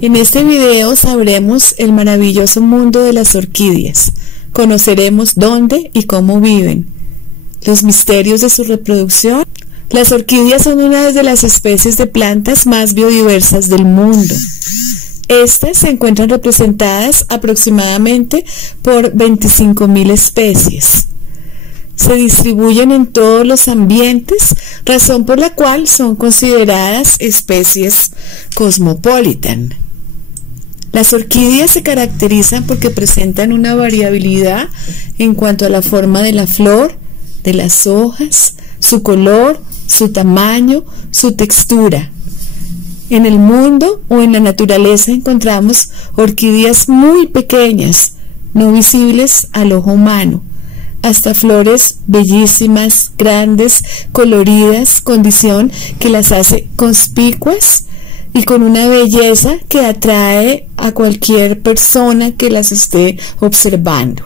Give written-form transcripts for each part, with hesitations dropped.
En este video sabremos el maravilloso mundo de las orquídeas. Conoceremos dónde y cómo viven, los misterios de su reproducción. Las orquídeas son una de las especies de plantas más biodiversas del mundo. Estas se encuentran representadas aproximadamente por 25.000 especies. Se distribuyen en todos los ambientes, razón por la cual son consideradas especies cosmopolitan. Las orquídeas se caracterizan porque presentan una variabilidad en cuanto a la forma de la flor, de las hojas, su color, su tamaño, su textura. En el mundo o en la naturaleza encontramos orquídeas muy pequeñas, no visibles al ojo humano, hasta flores bellísimas, grandes, coloridas, condición que las hace conspicuas y con una belleza que atrae a cualquier persona que las esté observando.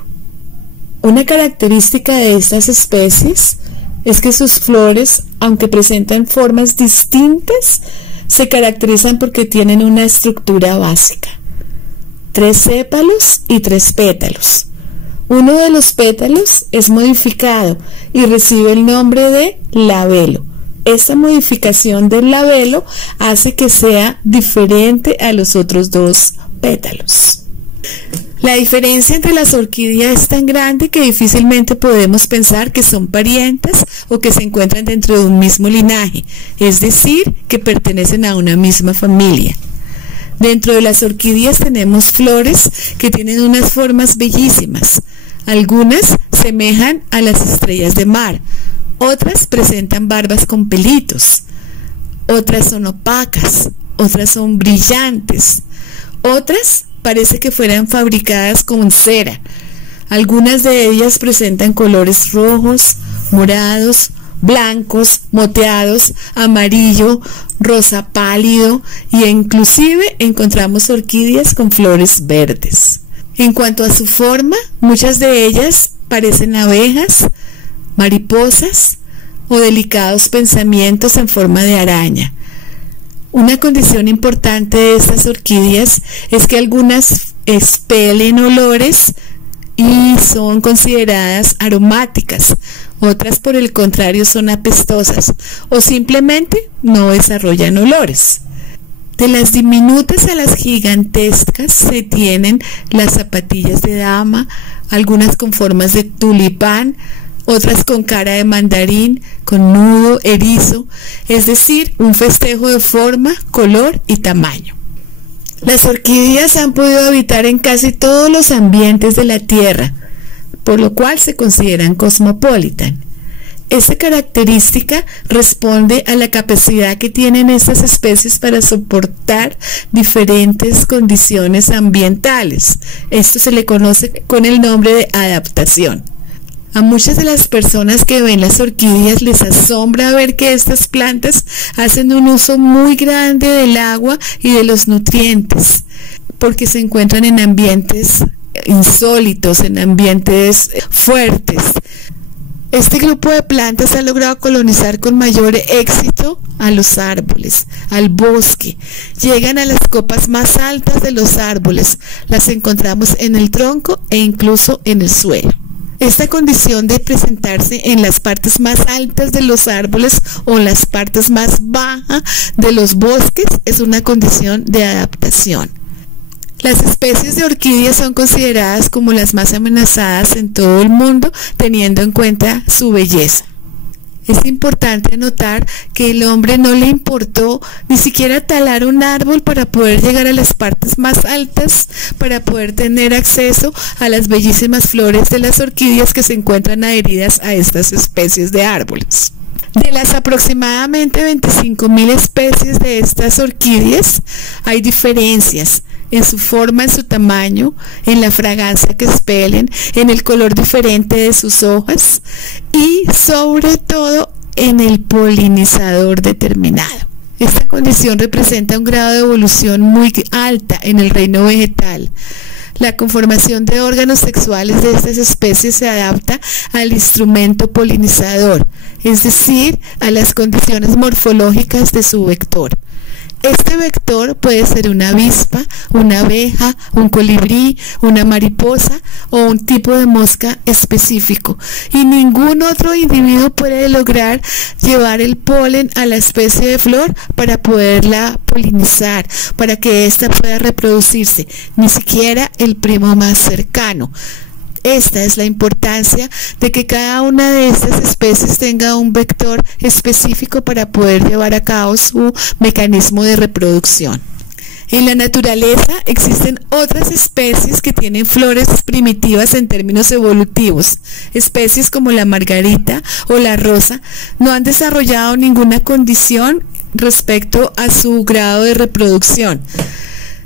Una característica de estas especies es que sus flores, aunque presentan formas distintas, se caracterizan porque tienen una estructura básica: 3 sépalos y 3 pétalos. Uno de los pétalos es modificado y recibe el nombre de labelo. Esta modificación del labelo hace que sea diferente a los otros 2 pétalos. La diferencia entre las orquídeas es tan grande que difícilmente podemos pensar que son parientas o que se encuentran dentro de un mismo linaje, es decir, que pertenecen a una misma familia. Dentro de las orquídeas tenemos flores que tienen unas formas bellísimas. Algunas semejan a las estrellas de mar, otras presentan barbas con pelitos, otras son opacas, otras son brillantes, otras parece que fueran fabricadas con cera. Algunas de ellas presentan colores rojos, morados, blancos, moteados, amarillo, rosa pálido e inclusive encontramos orquídeas con flores verdes. En cuanto a su forma, muchas de ellas parecen abejas, mariposas o delicados pensamientos en forma de araña. Una condición importante de estas orquídeas es que algunas expelen olores y son consideradas aromáticas, otras por el contrario son apestosas o simplemente no desarrollan olores. De las diminutas a las gigantescas se tienen las zapatillas de dama, algunas con formas de tulipán, otras con cara de mandarín, con nudo erizo, es decir, un festejo de forma, color y tamaño. Las orquídeas han podido habitar en casi todos los ambientes de la Tierra, por lo cual se consideran cosmopolitan. Esta característica responde a la capacidad que tienen estas especies para soportar diferentes condiciones ambientales. Esto se le conoce con el nombre de adaptación. A muchas de las personas que ven las orquídeas les asombra ver que estas plantas hacen un uso muy grande del agua y de los nutrientes, porque se encuentran en ambientes insólitos, en ambientes fuertes. Este grupo de plantas ha logrado colonizar con mayor éxito a los árboles, al bosque. Llegan a las copas más altas de los árboles, las encontramos en el tronco e incluso en el suelo. Esta condición de presentarse en las partes más altas de los árboles o en las partes más bajas de los bosques es una condición de adaptación. Las especies de orquídeas son consideradas como las más amenazadas en todo el mundo, teniendo en cuenta su belleza. Es importante notar que el hombre no le importó ni siquiera talar un árbol para poder llegar a las partes más altas, para poder tener acceso a las bellísimas flores de las orquídeas que se encuentran adheridas a estas especies de árboles. De las aproximadamente 25.000 especies de estas orquídeas, hay diferencias en su forma, en su tamaño, en la fragancia que expelen, en el color diferente de sus hojas y sobre todo en el polinizador determinado. Esta condición representa un grado de evolución muy alta en el reino vegetal. La conformación de órganos sexuales de estas especies se adapta al instrumento polinizador, es decir, a las condiciones morfológicas de su vector. Este vector puede ser una avispa, una abeja, un colibrí, una mariposa o un tipo de mosca específico, y ningún otro individuo puede lograr llevar el polen a la especie de flor para poderla polinizar, para que ésta pueda reproducirse, ni siquiera el primo más cercano. Esta es la importancia de que cada una de estas especies tenga un vector específico para poder llevar a cabo su mecanismo de reproducción. En la naturaleza existen otras especies que tienen flores primitivas en términos evolutivos. Especies como la margarita o la rosa no han desarrollado ninguna condición respecto a su grado de reproducción.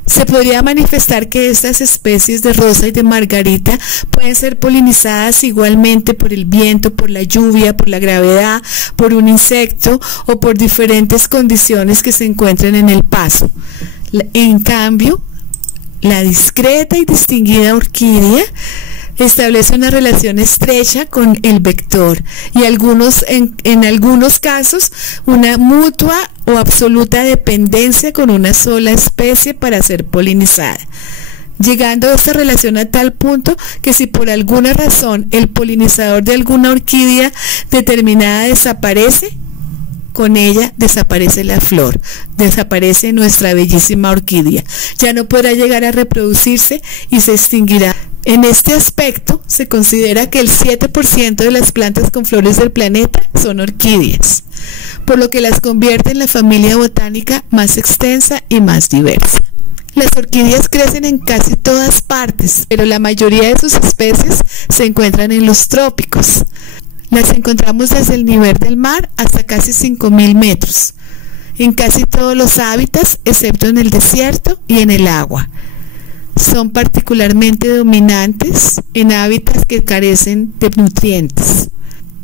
Se podría manifestar que estas especies de rosa y de margarita pueden ser polinizadas igualmente por el viento, por la lluvia, por la gravedad, por un insecto o por diferentes condiciones que se encuentren en el paso. En cambio, la discreta y distinguida orquídea establece una relación estrecha con el vector y en algunos casos una mutua o absoluta dependencia con una sola especie para ser polinizada, llegando a esta relación a tal punto que si por alguna razón el polinizador de alguna orquídea determinada desaparece, con ella desaparece la flor, desaparece nuestra bellísima orquídea, ya no podrá llegar a reproducirse y se extinguirá. En este aspecto, se considera que el 7% de las plantas con flores del planeta son orquídeas, por lo que las convierte en la familia botánica más extensa y más diversa. Las orquídeas crecen en casi todas partes, pero la mayoría de sus especies se encuentran en los trópicos. Las encontramos desde el nivel del mar hasta casi 5.000 metros, en casi todos los hábitats, excepto en el desierto y en el agua. Son particularmente dominantes en hábitats que carecen de nutrientes.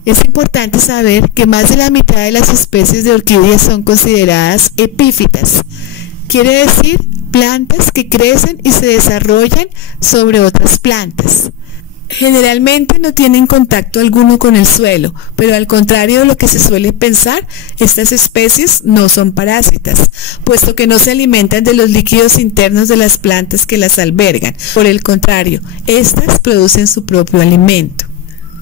Es importante saber que más de la mitad de las especies de orquídeas son consideradas epífitas, quiere decir plantas que crecen y se desarrollan sobre otras plantas. Generalmente no tienen contacto alguno con el suelo, pero al contrario de lo que se suele pensar, estas especies no son parásitas, puesto que no se alimentan de los líquidos internos de las plantas que las albergan. Por el contrario, estas producen su propio alimento.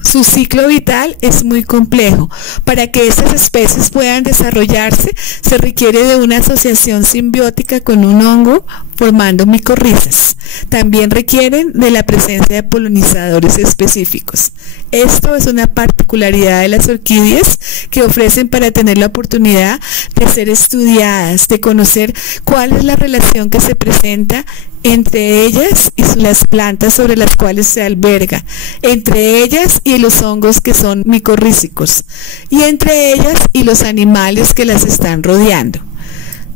Su ciclo vital es muy complejo. Para que estas especies puedan desarrollarse, se requiere de una asociación simbiótica con un hongo formando micorrizas. También requieren de la presencia de polinizadores específicos. Esto es una particularidad de las orquídeas que ofrecen para tener la oportunidad de ser estudiadas, de conocer cuál es la relación que se presenta entre ellas y las plantas sobre las cuales se alberga, entre ellas y los hongos que son micorrízicos, y entre ellas y los animales que las están rodeando.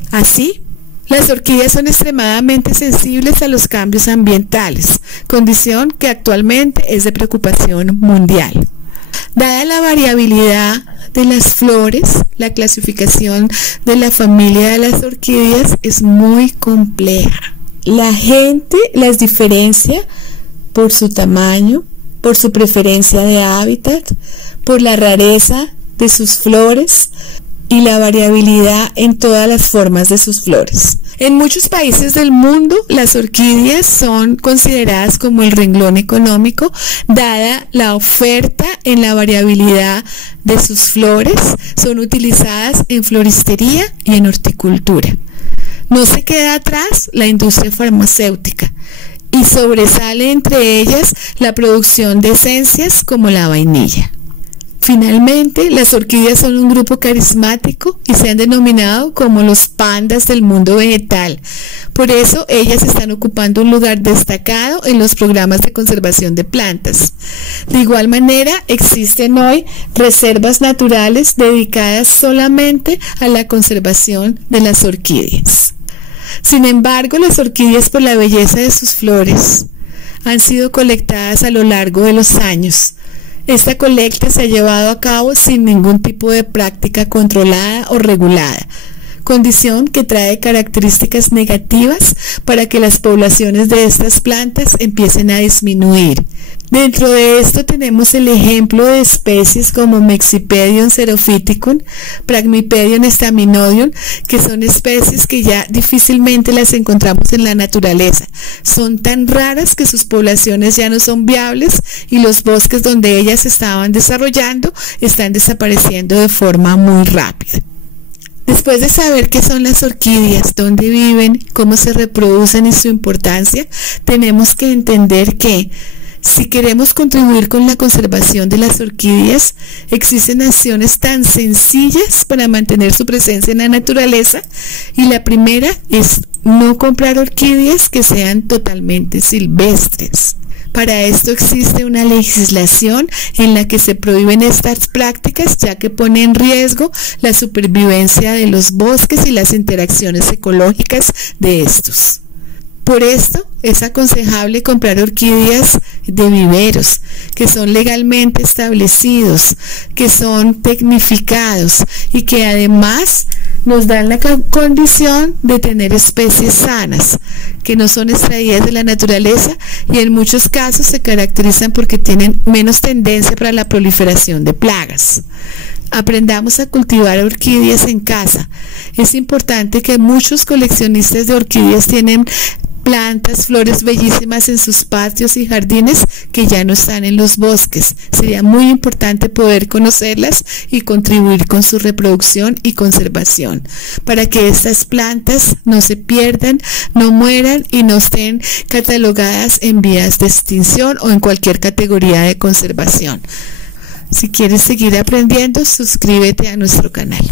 Así, las orquídeas son extremadamente sensibles a los cambios ambientales, condición que actualmente es de preocupación mundial. Dada la variabilidad de las flores, la clasificación de la familia de las orquídeas es muy compleja. La gente las diferencia por su tamaño, por su preferencia de hábitat, por la rareza de sus flores y la variabilidad en todas las formas de sus flores. En muchos países del mundo, las orquídeas son consideradas como el renglón económico, dada la oferta en la variabilidad de sus flores, son utilizadas en floristería y en horticultura. No se queda atrás la industria farmacéutica y sobresale entre ellas la producción de esencias como la vainilla. Finalmente, las orquídeas son un grupo carismático y se han denominado como los pandas del mundo vegetal. Por eso, ellas están ocupando un lugar destacado en los programas de conservación de plantas. De igual manera, existen hoy reservas naturales dedicadas solamente a la conservación de las orquídeas. Sin embargo, las orquídeas, por la belleza de sus flores, han sido colectadas a lo largo de los años. Esta colecta se ha llevado a cabo sin ningún tipo de práctica controlada o regulada, condición que trae características negativas para que las poblaciones de estas plantas empiecen a disminuir. Dentro de esto tenemos el ejemplo de especies como Mexipedium xerophyticum, Phragmipedium staminodium, que son especies que ya difícilmente las encontramos en la naturaleza. Son tan raras que sus poblaciones ya no son viables y los bosques donde ellas se estaban desarrollando están desapareciendo de forma muy rápida. Después de saber qué son las orquídeas, dónde viven, cómo se reproducen y su importancia, tenemos que entender que si queremos contribuir con la conservación de las orquídeas, existen acciones tan sencillas para mantener su presencia en la naturaleza, y la primera es no comprar orquídeas que sean totalmente silvestres. Para esto existe una legislación en la que se prohíben estas prácticas, ya que pone en riesgo la supervivencia de los bosques y las interacciones ecológicas de estos. Por esto es aconsejable comprar orquídeas de viveros, que son legalmente establecidos, que son tecnificados y que además nos dan la condición de tener especies sanas, que no son extraídas de la naturaleza y en muchos casos se caracterizan porque tienen menos tendencia para la proliferación de plagas. Aprendamos a cultivar orquídeas en casa. Es importante que muchos coleccionistas de orquídeas tienen plantas, flores bellísimas en sus patios y jardines que ya no están en los bosques. Sería muy importante poder conocerlas y contribuir con su reproducción y conservación para que estas plantas no se pierdan, no mueran y no estén catalogadas en vías de extinción o en cualquier categoría de conservación. Si quieres seguir aprendiendo, suscríbete a nuestro canal.